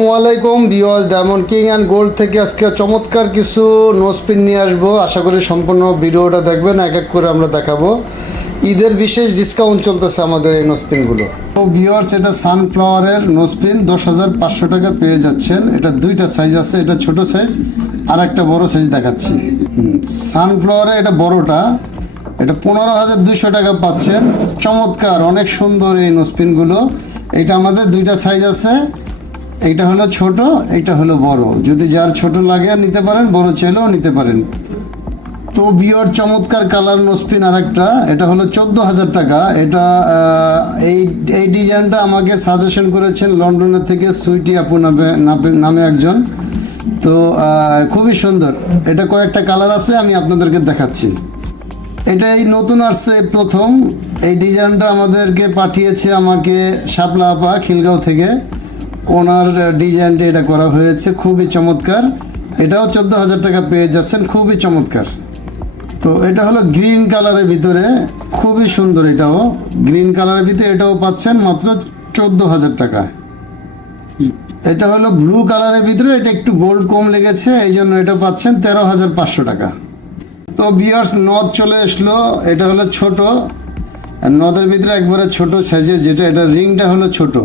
আসসালামু আলাইকুম viewers, diamond king and gold থেকে আজকে চমৎকার কিছু নোজপিন নিয়ে আসবো। আশা করি সম্পূর্ণ ভিডিওটা দেখবেন, এক এক করে আমরা দেখাবো। ঈদের বিশেষ ডিসকাউন্ট চলতেছে আমাদের এই নোজপিনগুলো। তো ভিউয়ার্স, এটা সানফ্লাওয়ারের নোজপিন 10,500 টাকা পেয়ে যাচ্ছেন। এটা দুইটা সাইজ আছে, এটা ছোট সাইজ আর একটা বড় সাইজ দেখাচ্ছি। সানফ্লাওয়ারে এটা বড়টা, এটা 15,200 টাকা পাচ্ছেন। চমৎকার, অনেক সুন্দর এই নোজপিনগুলো। এটা আমাদের দুইটা সাইজ আছে, এইটা হলো ছোট, এইটা হলো বড়। যদি যার ছোট লাগে নিতে পারেন, বড় চাইলেও নিতে পারেন। তো বিয়র চমৎকার কালার নোজপিন আর একটা, এটা হলো 14,000 টাকা। এটা এই ডিজাইনটা আমাকে সাজেশন করেছেন লন্ডনের থেকে সুইটি আপু নামে একজন। তো খুবই সুন্দর। এটা কয়েকটা কালার আছে, আমি আপনাদেরকে দেখাচ্ছি। এটা এই নতুন আসছে প্রথম। এই ডিজাইনটা আমাদেরকে পাঠিয়েছে আমাকে শাপলা আপা খিলগাঁও থেকে। ওনার ডিজাইনটা এটা করা হয়েছে, খুবই চমৎকার। এটাও 14,000 টাকা পেয়ে যাচ্ছেন, খুবই চমৎকার। তো এটা হলো গ্রিন কালারের ভিতরে, খুবই সুন্দর। এটাও গ্রিন কালারের ভিতরে, এটাও পাচ্ছেন মাত্র 14,000 টাকা। এটা হলো ব্লু কালারের ভিতরে, এটা একটু গোল্ড কম লেগেছে, এই জন্য এটা পাচ্ছেন 13,500 টাকা। তো ভিউয়ার্স, নদ চলে আসলো। এটা হলো ছোট, নদের ভিতরে একবারে ছোট সাইজের, যেটা এটা রিংটা হলো ছোট।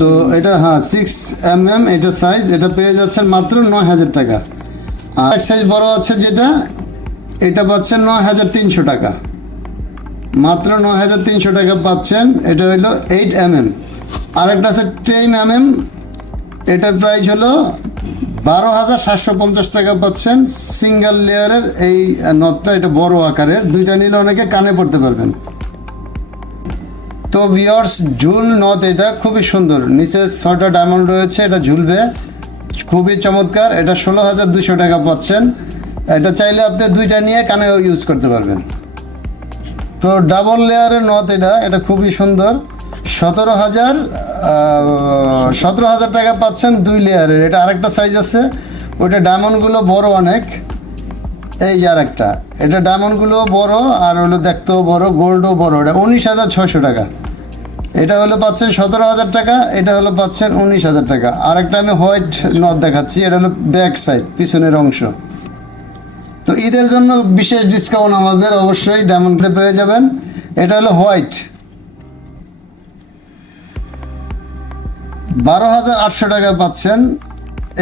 তো এটা 6mm এটা সাইজ, এটা পেয়ে যাচ্ছেন মাত্র 9,000 টাকা। আর এক সাইজ বড় আছে যেটা, এটা পাচ্ছেন 9,300 টাকা। মাত্র 9,300 টাকা পাচ্ছেন। এটা হলো 8mm। আর একটা আছে 10mm, এটার প্রাইস হলো 12,750 টাকা পাচ্ছেন। সিঙ্গেল লেয়ারের এই নটটা, এটা বড় আকারের, দুইটা নিলে অনেকে কানে পড়তে পারবেন। তো ভিউয়ার্স, ঝুল নথ এটা খুবই সুন্দর, নিচে 6টা ডায়মন্ড রয়েছে, এটা ঝুলবে, খুবই চমৎকার। এটা 16,200 টাকা পাচ্ছেন। এটা চাইলে আপনি দুইটা নিয়ে কানেও ইউজ করতে পারবেন। তো ডাবল লেয়ারের নথ এটা খুবই সুন্দর। 17,000 টাকা পাচ্ছেন 2 লেয়ারের। এটা আরেকটা সাইজ আছে, ওইটা ডায়মন্ডগুলো বড় অনেক। এই যে আরেকটা, এটা ডায়মন্ডগুলো বড় আর হলো দেখতেও বড়, গোল্ডও বড়। এটা 19,600 টাকা। এটা হলো পাচ্ছেন 17,000 টাকা, এটা হলো পাচ্ছেন 19,000 টাকা। আরেকটা আমি হোয়াইট নথ দেখাচ্ছি, এটা হলো ব্যাক সাইড, পিছনের অংশ। তো ঈদের জন্য বিশেষ ডিসকাউন্ট আমাদের অবশ্যই ডায়মন্ডে পেয়ে যাবেন। এটা হলো হোয়াইট, 12,800 টাকা পাচ্ছেন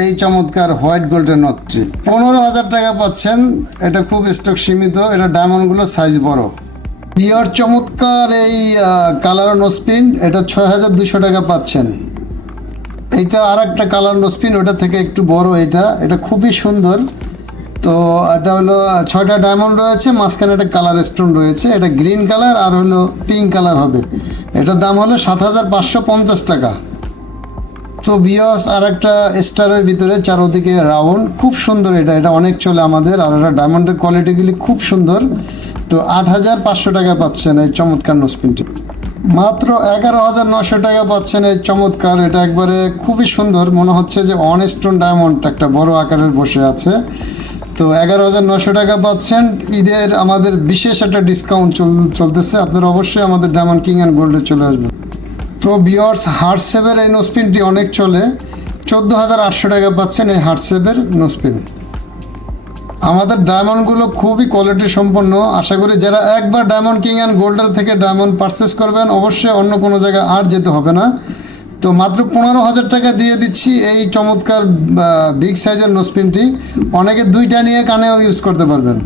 এই চমৎকার হোয়াইট গোল্ডের নথটি। 15,000 টাকা পাচ্ছেন। এটা খুব স্টক সীমিত, এটা ডায়মন্ডগুলো সাইজ বড়। পিওর চমৎকার এই কালার নোজপিন, এটা 6,200 টাকা পাচ্ছেন। এইটা আর একটা কালার নোজপিন, ওটা থেকে একটু বড়। এটা খুবই সুন্দর। তো এটা হলো 6টা ডায়মন্ড রয়েছে, মাঝখানে একটা কালার স্টোন রয়েছে। এটা গ্রিন কালার আর হলো পিঙ্ক কালার হবে। এটার দাম হলো 7,550 টাকা। তো ভিউয়ার্স, আর একটা স্টারের ভিতরে চারোদিকে রাউন্ড, খুব সুন্দর। এটা অনেক চলে আমাদের। আর এটা ডায়মন্ডের কোয়ালিটিগুলি খুব সুন্দর। তো 8,500 টাকা পাচ্ছেন এই চমৎকার নোজপিনটি। মাত্র 11,900 টাকা পাচ্ছেন এই চমৎকার। এটা একবারে খুবই সুন্দর, মনে হচ্ছে যে অন স্টোন ডায়মন্ড একটা বড় আকারের বসে আছে। তো 11,900 টাকা পাচ্ছেন। ঈদের আমাদের বিশেষ একটা ডিসকাউন্ট চলতেছে। আপনারা অবশ্যই আমাদের ডায়মন্ড কিং অ্যান্ড গোল্ডে চলে আসবেন। তো ভিউয়ার্স, হার্টসেপের এই নোজপিনটি অনেক চলে, 14,800 টাকা পাচ্ছেন এই হার্টসেপের নোজপিন। আমাদের ডায়মন্ডগুলো খুবই কোয়ালিটি সম্পন্ন। আশা করি যারা একবার ডায়মন্ড কিং অ্যান্ড গোল্ডের থেকে ডায়মন্ড পারচেস করবেন, অবশ্যই অন্য কোনো জায়গায় আর যেতে হবে না। তো মাত্র 15,000 টাকা দিয়ে দিচ্ছি এই চমৎকার বিগ সাইজের নোজপিনটি। অনেকে দুইটা নিয়ে কানেও ইউজ করতে পারবেন,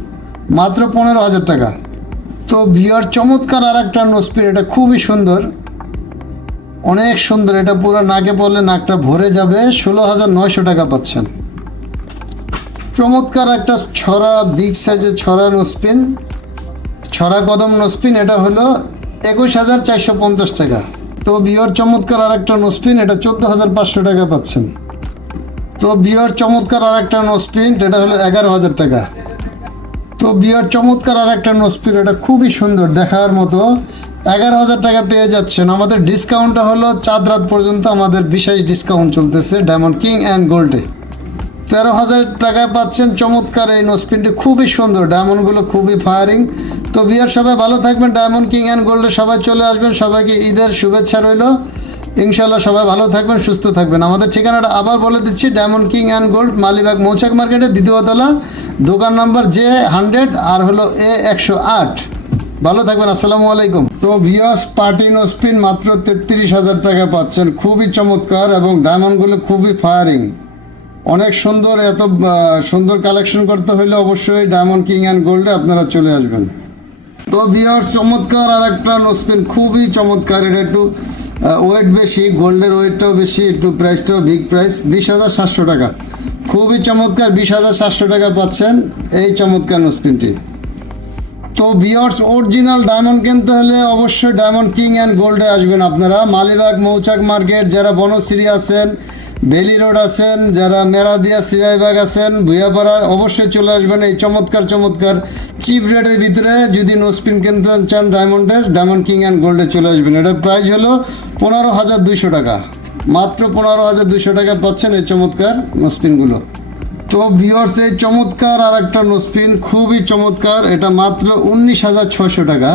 মাত্র 15,000 টাকা। তো ভিউয়ার চমৎকার আর একটা নোজপিন, এটা খুবই সুন্দর, অনেক সুন্দর। এটা পুরো নাকে পড়লে নাকটা ভরে যাবে। 16,900 টাকা পাচ্ছেন। চমৎকার একটা ছড়া, বিগ সাইজের ছড়া নোজপিন, ছড়া কদম নোজপিন। এটা হলো 21,450 টাকা। তো বিয়র চমৎকার আর একটা নোজপিন, এটা 14,500 টাকা পাচ্ছেন। তো বিয়র চমৎকার আর একটা নোজপিন, এটা হলো 11,000 টাকা। তো বিয়র চমৎকার আর একটা নোজপিন, এটা খুবই সুন্দর, দেখার মতো। 11,000 টাকা পেয়ে যাচ্ছেন। আমাদের ডিসকাউন্টটা হলো চাঁদ রাত পর্যন্ত, আমাদের বিশেষ ডিসকাউন্ট চলতেছে ডায়মন্ড কিং অ্যান্ড গোল্ডে। 13,000 টাকায় পাচ্ছেন চমৎকার এই নোজপিনটি, খুবই সুন্দর, ডায়মন্ডগুলো খুবই ফায়ারিং। তো ভিউয়ার, সবাই ভালো থাকবেন। ডায়মন্ড কিং অ্যান্ড গোল্ডে সবাই চলে আসবেন। সবাইকে ঈদের শুভেচ্ছা রইল। ইনশাল্লাহ সবাই ভালো থাকবেন, সুস্থ থাকবেন। আমাদের ঠিকানাটা আবার বলে দিচ্ছি, diamond king and gold, Malibagh মৌচাক মার্কেটের দ্বিতীয় তলা, দোকান নাম্বার J100 আর হলো A108। ভালো থাকবেন, আসসালামু আলাইকুম। তো ভিউয়ার্স, পার্টি নোস্পিন মাত্র 33,000 টাকা পাচ্ছেন, খুবই চমৎকার এবং ডায়মন্ডগুলো খুবই ফায়ারিং, অনেক সুন্দর। এত সুন্দর কালেকশন করতে হলে অবশ্যই ডায়মন্ড কিং অ্যান্ড গোল্ডে আপনারা চলে আসবেন। তো ভিউয়ার্স, চমৎকার আর একটা নোস্পিন, খুবই চমৎকার। এটা একটু ওয়েট বেশি, গোল্ডের ওয়েটটাও বেশি, একটু প্রাইসটাও বিগ প্রাইস, 20,700 টাকা। খুবই চমৎকার, 20,700 টাকা পাচ্ছেন এই চমৎকার নোস্পিনটি। তো ভিউয়ার্স, অরিজিনাল ডায়মন্ড কিনতে হলে অবশ্যই ডায়মন্ড কিং অ্যান্ড গোল্ডে আসবেন আপনারা। মালিবাগ মৌচাক মার্কেট, যারা বনশ্রী আছেন, বেলি রোড আছেন, যারা মেরাদিয়া সিবাইবাগ আছেন, ভুইয়াপাড়া, অবশ্যই চলে আসবেন। এই চমৎকার চমৎকার চিপ রেটের ভিতরে যদি নোস্পিন কিনতে চান ডায়মন্ডের, ডায়মন্ড কিং অ্যান্ড গোল্ডে চলে আসবেন। এটার প্রাইস হলো 15,200 টাকা, মাত্র 15,200 টাকা পাচ্ছেন এই চমৎকার নোস্পিনগুলো। তো ভিউয়ার্স, এই চমৎকার আর একটা নোস্পিন, খুবই চমৎকার, এটা মাত্র 19,600 টাকা।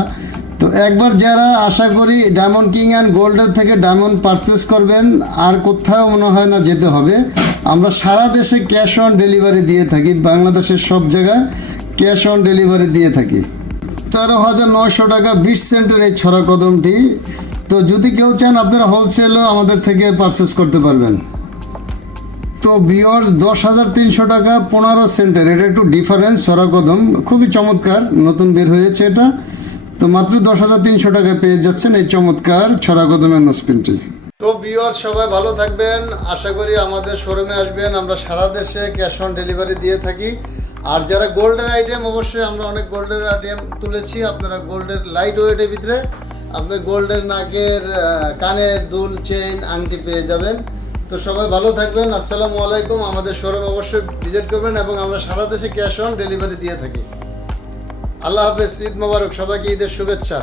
তো একবার যারা, আশা করি ডায়মন্ড কিং অ্যান্ড গোল্ডের থেকে ডায়মন্ড পারচেস করবেন, আর কোথাও মনে হয় না যেতে হবে। আমরা সারা দেশে ক্যাশ অন ডেলিভারি দিয়ে থাকি, বাংলাদেশের সব জায়গায় ক্যাশ অন ডেলিভারি দিয়ে থাকি। 13,900 টাকা 20 সেন্টের এই ছড়া কদমটি। তো যদি কেউ চান আপনারা হোলসেলও আমাদের থেকে পারচেস করতে পারবেন। তো ভিউয়ার্স, 10,300 টাকা 15 সেন্টের, এটা একটু ডিফারেন্স, ছড়া কদম খুবই চমৎকার, নতুন বের হয়েছে এটা। তো মাত্র 10,300 টাকা পেয়ে যাচ্ছেন এই চমৎকার ছড়া কদমের নোস্পিনটি। তো ভিউয়ার্স, সবাই ভালো থাকবেন, আশা করি আমাদের শোরুমে আসবেন। আমরা সারা দেশে ক্যাশ অন ডেলিভারি দিয়ে থাকি। আর যারা গোল্ডের আইটেম, অবশ্যই আমরা অনেক গোল্ডের আইটেম তুলেছি। আপনারা গোল্ডের লাইট ওয়েটের ভিতরে আপনি গোল্ডের নাকের, কানের দুল, চেইন, আংটি পেয়ে যাবেন। তো সবাই ভালো থাকবেন, আসসালামু আলাইকুম। আমাদের শোরুম অবশ্যই ভিজিট করবেন এবং আমরা সারা দেশে ক্যাশ অন ডেলিভারি দিয়ে থাকি। আল্লাহ হাফেজ, ঈদ মোবারক, সবাইকে ঈদের শুভেচ্ছা।